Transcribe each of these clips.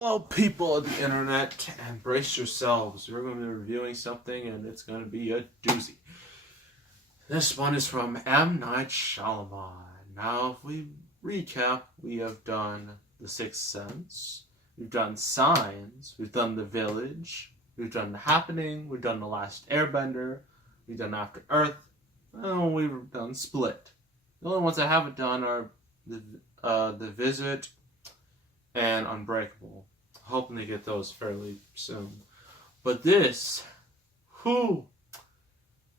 Well, people of the internet, embrace yourselves. We're going to be reviewing something, and it's going to be a doozy. This one is from M. Night Shyamalan. Now, if we recap, we have done The Sixth Sense, we've done Signs, we've done The Village, we've done The Happening, we've done The Last Airbender, we've done After Earth, and we've done Split. The only ones I haven't done are The Visit and Unbreakable. Hoping to get those fairly soon. But this,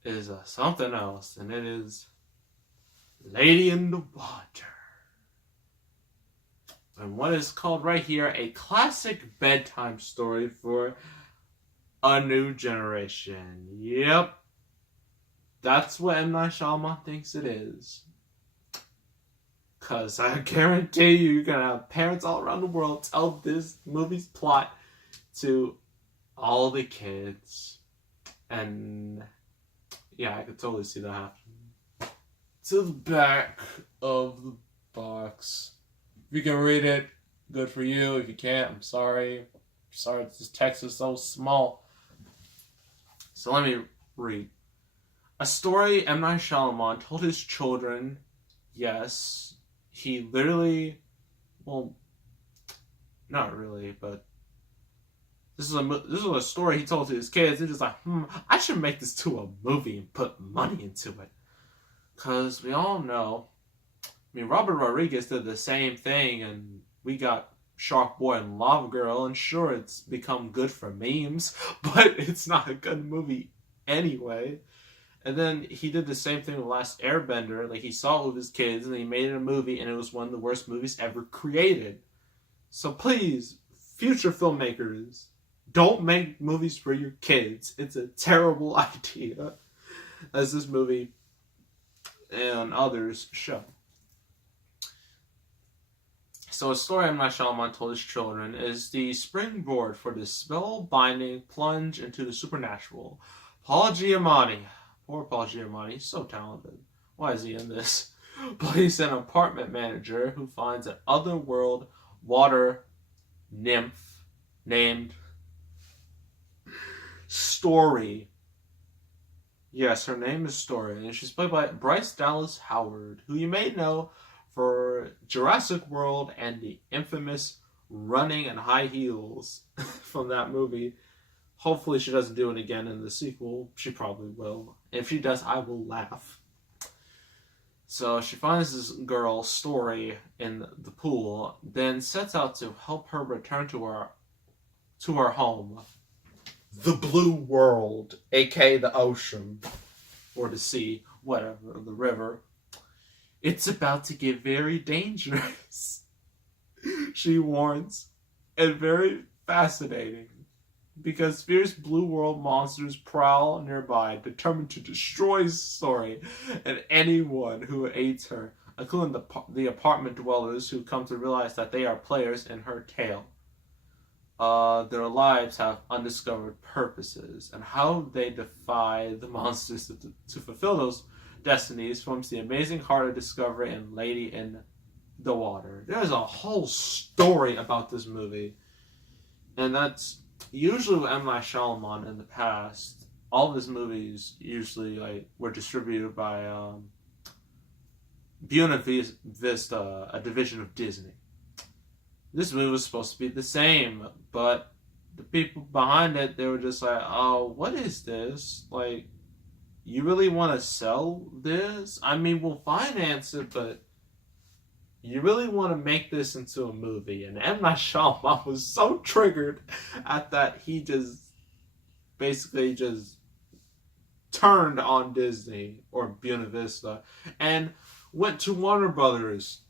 is something else, and it is Lady in the Water. And what is called right here a classic bedtime story for a new generation. Yep. That's what M. Night Shyamalan thinks it is. Because I guarantee you're going to have parents all around the world tell this movie's plot to all the kids. And yeah, I could totally see that happening. To the back of the box. If you can read it, good for you. If you can't, I'm sorry. This text is so small. So let me read. A story M. Night Shyamalan told his children, yes. He literally, well, not really, but this is a story he told to his kids. They're just like, I should make this to a movie and put money into it. Because we all know, Robert Rodriguez did the same thing, and we got Shark Boy and Lava Girl, and sure, it's become good for memes, but it's not a good movie anyway. And then he did the same thing with Last Airbender. Like, he saw it with his kids, and he made it a movie, and it was one of the worst movies ever created. So please, future filmmakers, don't make movies for your kids. It's a terrible idea, as this movie and others show. So a story M. Night Shyamalan told his children is the springboard for this spell-binding plunge into the supernatural. Paul Giamatti. Poor Paul Giamatti, he's so talented. Why is he in this? Plays an apartment manager who finds an otherworld water nymph named Story. Yes, her name is Story, and she's played by Bryce Dallas Howard, who you may know for Jurassic World and the infamous Running in High Heels from that movie. Hopefully she doesn't do it again in the sequel. She probably will. If she does, I will laugh. So she finds this girl, Story, in the pool, then sets out to help her return to her home. The Blue World, aka the ocean, or the sea, whatever, the river. It's about to get very dangerous, she warns, and very fascinating. Because fierce blue world monsters prowl nearby, determined to destroy Story and anyone who aids her, including the apartment dwellers who come to realize that they are players in her tale. Their lives have undiscovered purposes, and how they defy the monsters to fulfill those destinies forms the amazing heart of discovery in Lady in the Water. There's a whole story about this movie, and that's usually with M. Night Shyamalan in the past. All of his movies usually were distributed by Buena Vista, a division of Disney. This movie was supposed to be the same, but the people behind it, they were just like, oh, what is this? Like, you really want to sell this? I mean, we'll finance it, but you really want to make this into a movie. And M. Night Shyamalan was so triggered at that, he basically turned on Disney, or Buena Vista, and went to Warner Brothers.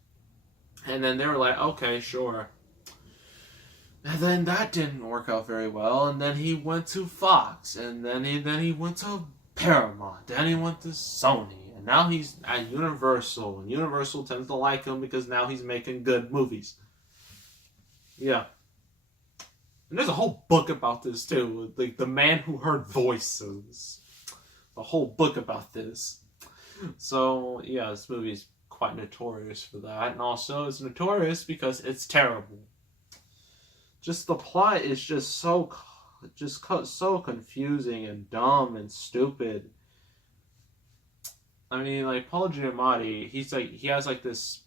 And then they were like, okay, sure. And then that didn't work out very well. And then he went to Fox. And then he went to Paramount. Then he went to Sony. And now he's at Universal. And Universal tends to like him because now he's making good movies. Yeah. And there's a whole book about this too. Like The Man Who Heard Voices. A whole book about this. So, yeah, this movie's quite notorious for that. And also, it's notorious because it's terrible. just the plot is just so confusing and dumb and stupid. I mean, like Paul Giamatti, he has like this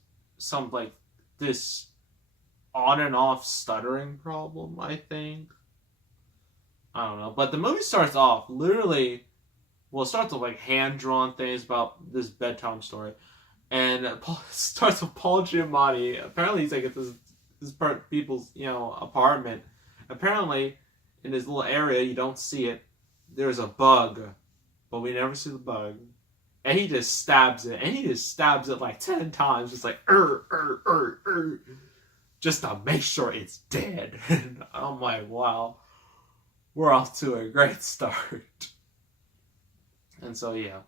on and off stuttering problem, I think. I don't know. But the movie starts off literally, well, it starts with like hand drawn things about this bedtime story. And it starts with Paul Giamatti. Apparently, he's like at this people's, apartment. Apparently, in his little area, you don't see it. There's a bug, but we never see the bug. And he just stabs it. And he just stabs it like 10 times. Just like, just to make sure it's dead. And I'm like, wow, we're off to a great start. And so, yeah,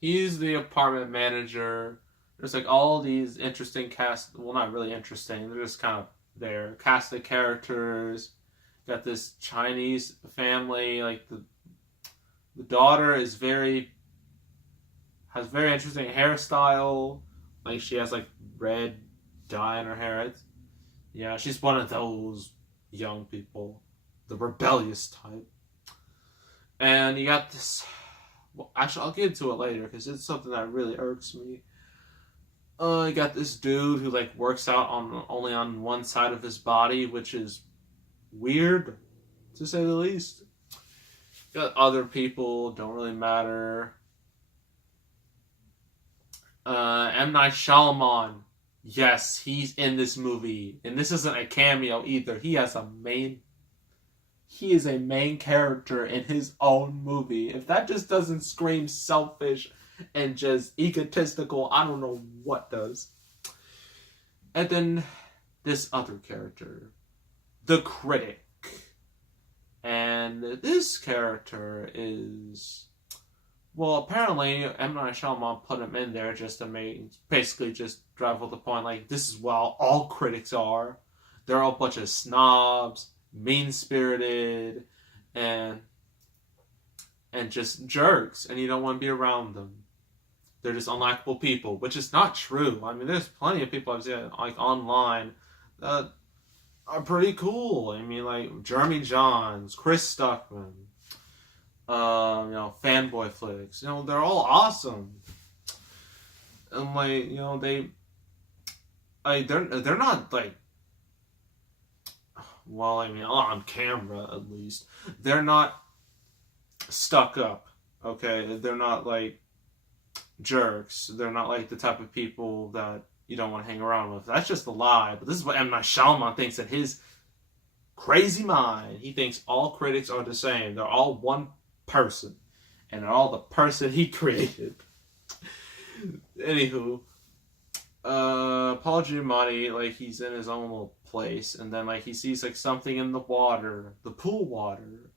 he's the apartment manager. There's like all these interesting cast. Well, not really interesting. They're just kind of there. Cast of characters. Got this Chinese family. Like the daughter has very interesting hairstyle. Like she has like red dye in her hair. Yeah, she's one of those young people, the rebellious type. And you got this. Well, actually, I'll get into it later because it's something that really irks me. You got this dude who like works out only on one side of his body, which is weird, to say the least. You got other people, don't really matter. M. Night Shyamalan, yes, he's in this movie, and this isn't a cameo either. He is a main character in his own movie. If that just doesn't scream selfish and just egotistical, I don't know what does. And then this other character, the critic. And this character is, well, apparently M. Night Shyamalan put him in there just to basically just drive home the point, like, this is what all critics are. They're all a bunch of snobs, mean-spirited, and just jerks, and you don't want to be around them. They're just unlikable people, which is not true. I mean, there's plenty of people I've seen like online that are pretty cool. I mean, like Jeremy Jahns, Chris Stuckman, Fanboy Flicks. They're all awesome. And like, they're not like, well, I mean, on camera at least, they're not stuck up. Okay, they're not like jerks. They're not like the type of people that you don't want to hang around with. That's just a lie. But this is what M. Night Shyamalan thinks in his crazy mind. He thinks all critics are the same. They're all one person. And they're all the person he created. Anywho, Paul Giamatti, like, he's in his own little place. And then, like, he sees, like, something in the water. The pool water.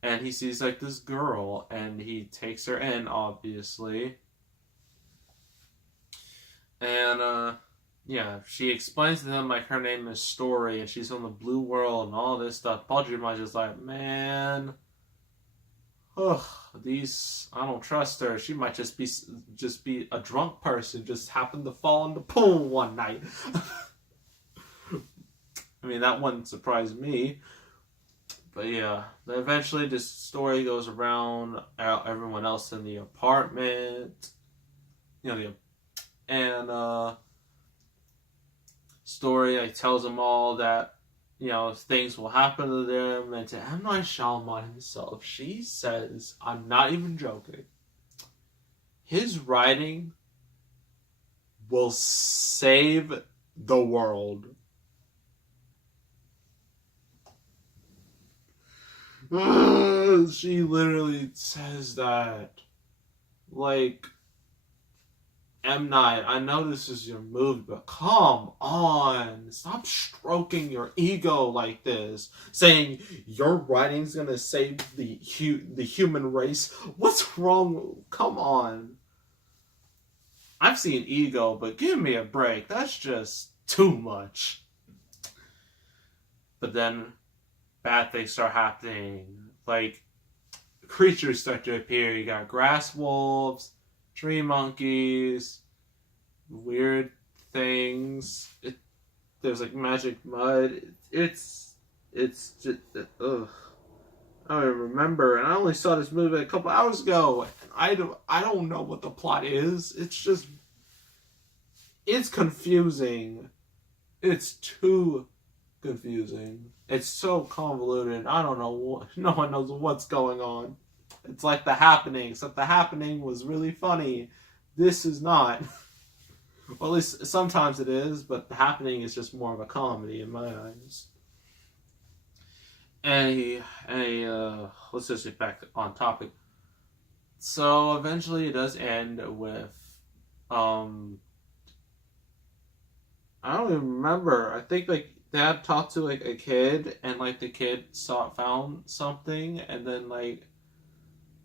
And he sees, like, this girl. And he takes her in, obviously. And, yeah, she explains to him, like, her name is Story, and she's from the blue world, and all this stuff. Paul Giamatti's just like, man, I don't trust her. She might just be a drunk person, just happened to fall in the pool one night. I mean, that wouldn't surprise me. But yeah, then eventually this story goes around everyone else in the apartment. And Story like tells them all that things will happen to them, and to M. Night Shyamalan himself, she says, I'm not even joking, his writing will save the world. She literally says that. Like, M. Night, I know this is your move, but come on. Stop stroking your ego like this. Saying your writing's gonna save the human race. What's wrong? Come on. I've seen Ego, but give me a break. That's just too much. But then bad things start happening. Like, creatures start to appear. You got grass wolves, tree monkeys, weird things. There's like magic mud. It's It's just ugh. I don't even remember, and I only saw this movie a couple hours ago. And I don't know what the plot is. It's confusing. It's too confusing. It's so convoluted. I don't know. No one knows what's going on. It's like The Happening, except The Happening was really funny. This is not. Well, at least sometimes it is, but The Happening is just more of a comedy in my eyes. Let's just get back on topic. So eventually it does end with, I don't even remember. I think like dad talked to like a kid, and like the kid found something, and then like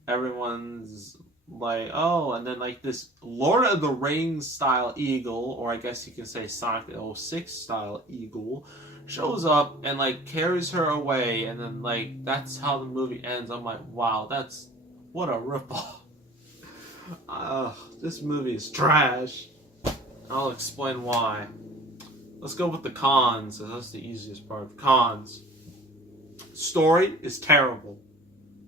everyone's like, oh, and then like this Lord of the Rings style eagle, or I guess you can say Sonic the 06 style eagle, shows up and like carries her away, and then like that's how the movie ends. I'm like, wow, that's what a ripoff. This movie is trash. I'll explain why. Let's go with the cons. That's the easiest part. Cons. Story is terrible.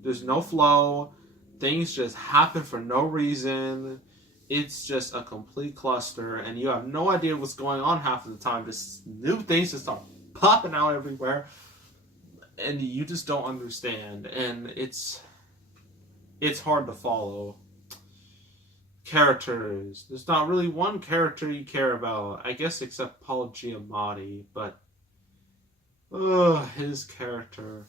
There's no flow. Things just happen for no reason. It's just a complete cluster, and you have no idea what's going on half of the time. Just new things just start popping out everywhere, and you just don't understand. And it's hard to follow. Characters. There's not really one character you care about, I guess, except Paul Giamatti, but his character.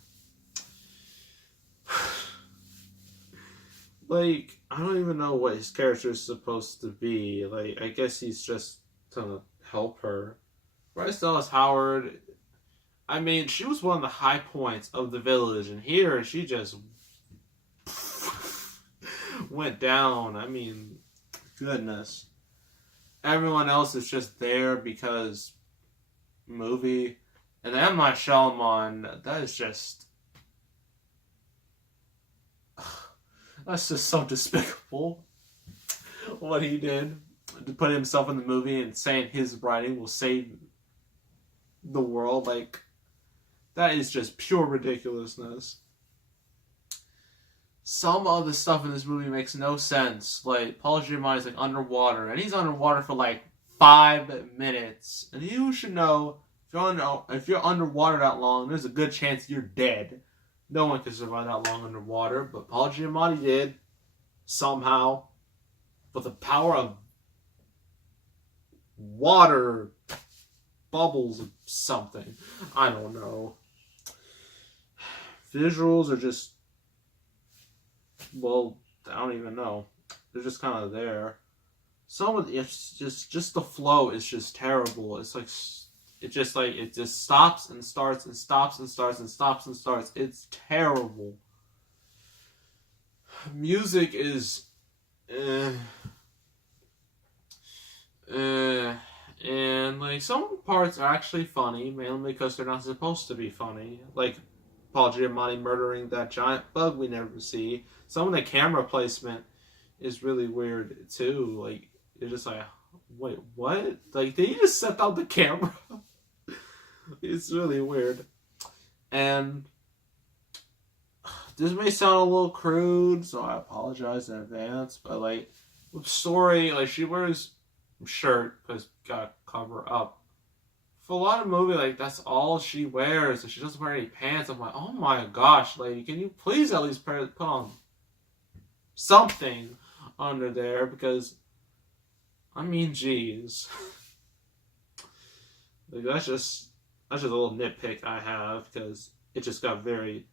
Like, I don't even know what his character is supposed to be. Like, I guess he's just to help her. Bryce Dallas Howard, I mean, she was one of the high points of The Village, and here she just went down. I mean, goodness. Everyone else is just there because movie. And M. Night Shyamalan, that is just... That's just so despicable. What he did. To put himself in the movie and saying his writing will save the world. Like, that is just pure ridiculousness. Some of the stuff in this movie makes no sense. Like, Paul Giamatti is like underwater, and he's underwater for like 5 minutes. And you should know, if you're underwater that long, there's a good chance you're dead. No one can survive that long underwater, but Paul Giamatti did, somehow, with the power of water, bubbles, or something. I don't know. Visuals are just, well, I don't even know. They're just kind of there. Some of it's just the flow is just terrible. It's like it just stops and starts and stops and starts and stops and starts. It's terrible. Music is and like some parts are actually funny, mainly because they're not supposed to be funny. Like Paul Giamatti murdering that giant bug we never see. Some of the camera placement is really weird too. Like, you're just like, wait, what? Like, did you just set down the camera? It's really weird. And this may sound a little crude, so I apologize in advance. But like, with story, like she wears a shirt because gotta cover up. For a lot of movie, like, that's all she wears, and she doesn't wear any pants. I'm like, oh my gosh, lady, can you please at least put on something under there? Because, I mean, geez. Like, that's just a little nitpick I have, because it just got very...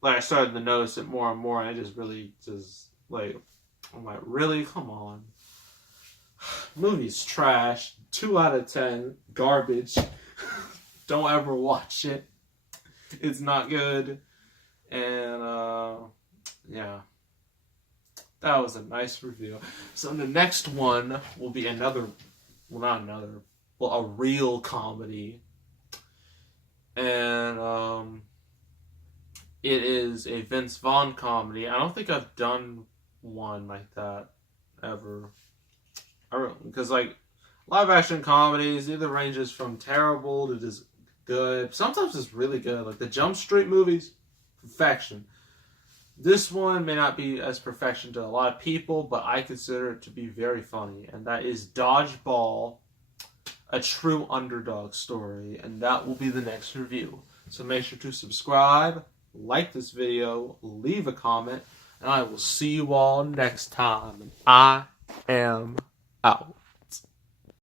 Like, I started to notice it more and more, and I just really like, I'm like, really? Come on. Movie's trash. 2 out of 10. Garbage. Don't ever watch it. It's not good. And, yeah. That was a nice review. So the next one will be a real comedy. And, it is a Vince Vaughn comedy. I don't think I've done one like that ever. Because, like, live action comedies either ranges from terrible to just good. Sometimes it's really good. Like the Jump Street movies, perfection. This one may not be as perfection to a lot of people, but I consider it to be very funny. And that is Dodgeball, a true underdog story. And that will be the next review. So make sure to subscribe, like this video, leave a comment, and I will see you all next time. I am out.